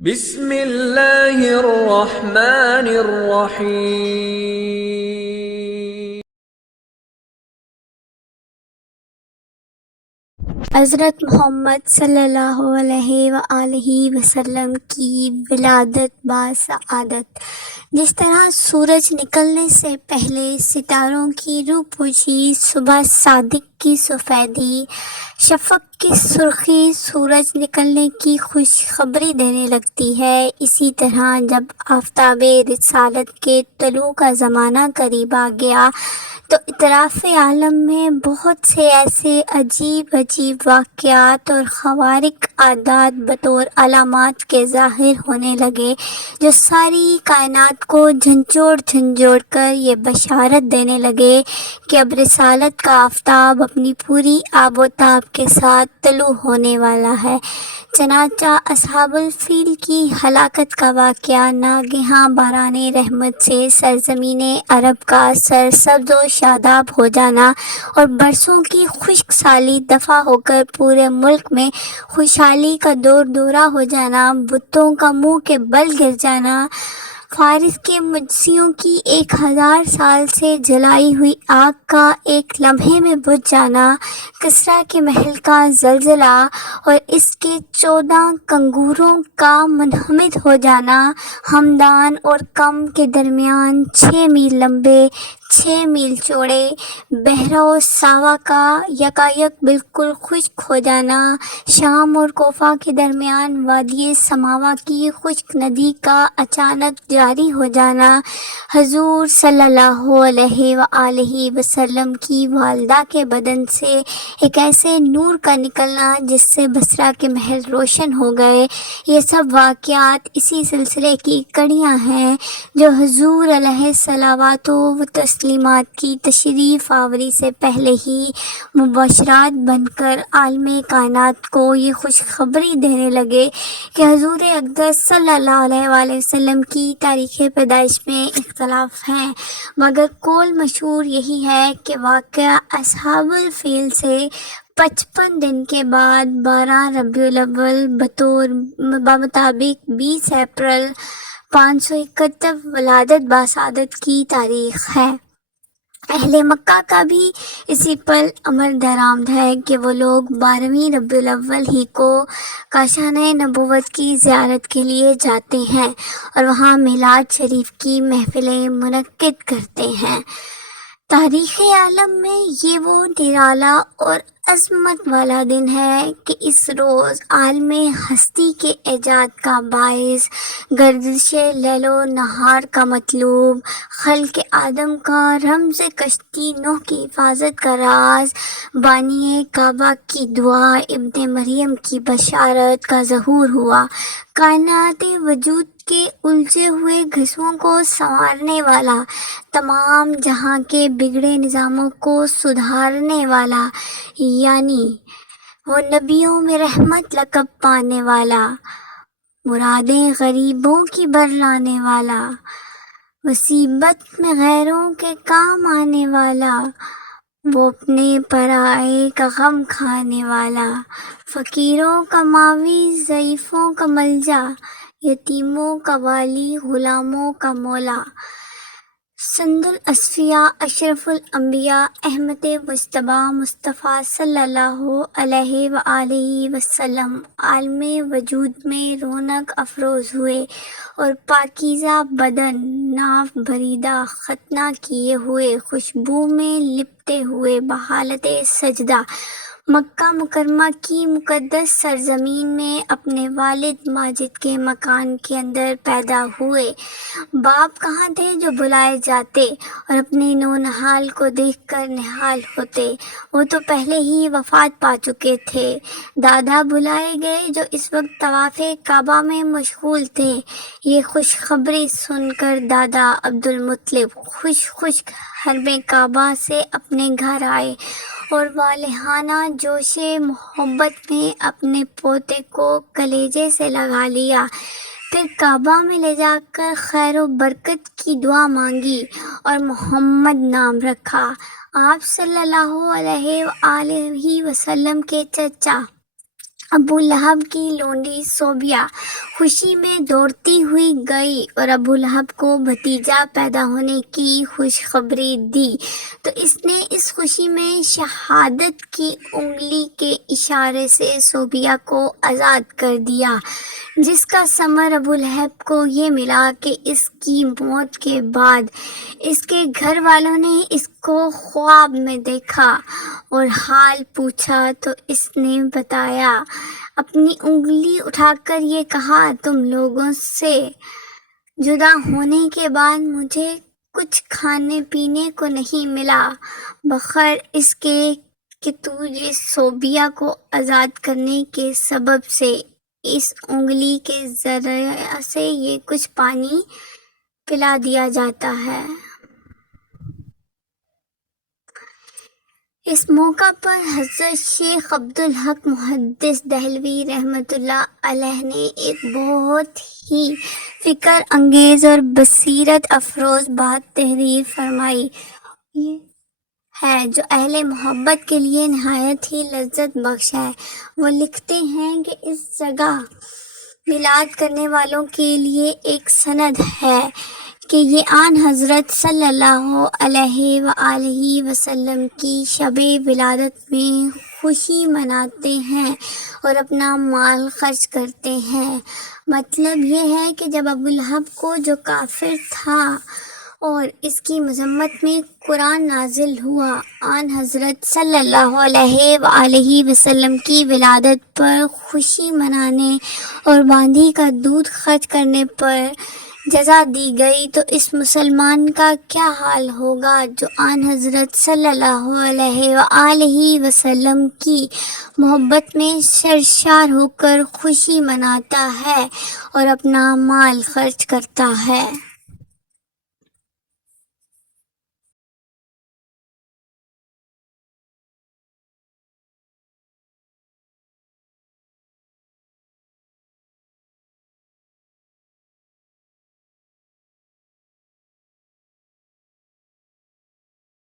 بسم اللہ الرحمن الرحیم۔ حضرت محمد صلی اللہ علیہ وآلہ وسلم کی ولادت باسعادت۔ جس طرح سورج نکلنے سے پہلے ستاروں کی روح پوشی، صبح صادق کی سفیدی، شفق کی سرخی سورج نکلنے کی خوشخبری دینے لگتی ہے، اسی طرح جب آفتاب رسالت کے طلوع کا زمانہ قریب آ گیا تو اطراف عالم میں بہت سے ایسے عجیب واقعات اور خوارق عادات بطور علامات کے ظاہر ہونے لگے جو ساری کائنات کو جھنجھوڑ کر یہ بشارت دینے لگے کہ اب رسالت کا آفتاب اپنی پوری آب و تاب کے ساتھ طلوع ہونے والا ہے۔ چنانچہ اصحاب الفیل کی ہلاکت کا واقعہ، ناگہاں باران رحمت سے سرزمین عرب کا سرسبز و شاداب ہو جانا اور برسوں کی خشک سالی دفع ہو کر پورے ملک میں خوشحالی کا دورہ ہو جانا، بتوں کا منہ کے بل گر جانا، فارس کے مجوسیوں کی 1000 سال سے جلائی ہوئی آگ کا ایک لمحے میں بجھ جانا، کسریٰ کے محل کا زلزلہ اور اس کے 14 کنگوروں کا منہمد ہو جانا، ہمدان اور کم کے درمیان 6 میل لمبے 6 میل چوڑے بحیرہ ساوا کا یکایک بالکل خشک ہو جانا، شام اور کوفہ کے درمیان وادی سماوا کی خشک ندی کا اچانک جاری ہو جانا، حضور صلی اللہ علیہ وآلہ وسلم کی والدہ کے بدن سے ایک ایسے نور کا نکلنا جس سے بصرہ کے محل روشن ہو گئے، یہ سب واقعات اسی سلسلے کی کڑیاں ہیں جو حضور علیہ الصلوٰۃ و تسلیمات کی تشریف آوری سے پہلے ہی مبشرات بن کر عالم کائنات کو یہ خوشخبری دینے لگے کہ حضور اقدس صلی اللہ علیہ وآلہ وسلم کی تاریخ پیدائش میں اختلاف ہیں، مگر قول مشہور یہی ہے کہ واقعہ اصحاب الفیل سے 55 دن کے بعد 12 ربیع الاول بمطابق 20 اپریل 571 ولادت باسعادت کی تاریخ ہے۔ اہل مکہ کا بھی اسی پر عمل درآمد ہے کہ وہ لوگ 12ویں ربیع الاول ہی کو کاشانۂ نبوت کی زیارت کے لیے جاتے ہیں اور وہاں میلاد شریف کی محفلیں منعقد کرتے ہیں۔ تاریخ عالم میں یہ وہ نرالا اور عظمت والا دن ہے کہ اس روز عالم ہستی کے ایجاد کا باعث، گردش لیل و نہار کا مطلوب، خلق آدم کا رمز کشتی نوح کی حفاظت کا راز، بانی کعبہ کی دعا، ابن مریم کی بشارت کا ظہور ہوا، کائنات وجود کے الجھے ہوئے گھسوں کو سنوارنے والا، تمام جہاں کے بگڑے نظاموں کو سدھارنے والا، یعنی وہ نبیوں میں رحمت لقب پانے والا، مرادیں غریبوں کی برلانے والا، مصیبت میں غیروں کے کام آنے والا، وہ اپنے پرائے کا غم کھانے والا، فقیروں کا معاوی، ضعیفوں کا ملجا، یتیموں کا والی، غلاموں کا مولا، سند الاصفیاء، اشرف الانبیاء، احمد مجتبیٰ مصطفیٰ صلی اللہ علیہ وآلہ وسلم عالم وجود میں رونق افروز ہوئے اور پاکیزہ بدن، ناف بریدہ ختنہ کیے ہوئے، خوشبو میں لپٹے ہوئے بحالت سجدہ مکہ مکرمہ کی مقدس سرزمین میں اپنے والد ماجد کے مکان کے اندر پیدا ہوئے۔ باپ کہاں تھے جو بلائے جاتے اور اپنے نونہال کو دیکھ کر نہال ہوتے، وہ تو پہلے ہی وفات پا چکے تھے۔ دادا بلائے گئے جو اس وقت طواف کعبہ میں مشغول تھے۔ یہ خوشخبری سن کر دادا عبدالمطلب خوش حرم کعبہ سے اپنے گھر آئے اور والہانہ جوش محبت میں اپنے پوتے کو کلیجے سے لگا لیا، پھر کعبہ میں لے جا کر خیر و برکت کی دعا مانگی اور محمد نام رکھا۔ آپ صلی اللہ علیہ وآلہ وسلم کے چچا ابو لہب کی لونڈی صوبیہ خوشی میں دوڑتی ہوئی گئی اور ابو لہب کو بھتیجا پیدا ہونے کی خوشخبری دی تو اس نے اس خوشی میں شہادت کی انگلی کے اشارے سے صوبیہ کو آزاد کر دیا، جس کا ثمر ابو لہب کو یہ ملا کہ اس کی موت کے بعد اس کے گھر والوں نے اس کو خواب میں دیکھا اور حال پوچھا تو اس نے بتایا، اپنی انگلی اٹھا کر یہ کہا، تم لوگوں سے جدا ہونے کے بعد مجھے کچھ کھانے پینے کو نہیں ملا بغیر اس کے کہ تجھے صوبیہ کو آزاد کرنے کے سبب سے اس انگلی کے ذریعے سے یہ کچھ پانی پلا دیا جاتا ہے۔ اس موقع پر حضرت شیخ عبدالحق محدث دہلوی رحمۃ اللہ علیہ نے ایک بہت ہی فکر انگیز اور بصیرت افروز بات تحریر فرمائی ہے جو اہل محبت کے لیے نہایت ہی لذت بخش ہے۔ وہ لکھتے ہیں کہ اس جگہ میلاد کرنے والوں کے لیے ایک سند ہے کہ یہ آن حضرت صلی اللہ علیہ وآلہ وسلم کی شب ولادت میں خوشی مناتے ہیں اور اپنا مال خرچ کرتے ہیں۔ مطلب یہ ہے کہ جب ابو لہب کو جو کافر تھا اور اس کی مذمت میں قرآن نازل ہوا، آن حضرت صلی اللہ علیہ وآلہ وسلم کی ولادت پر خوشی منانے اور باندھی کا دودھ خرچ کرنے پر جزا دی گئی تو اس مسلمان کا کیا حال ہوگا جو آن حضرت صلی اللہ علیہ وآلہ وسلم کی محبت میں سرشار ہو کر خوشی مناتا ہے اور اپنا مال خرچ کرتا ہے۔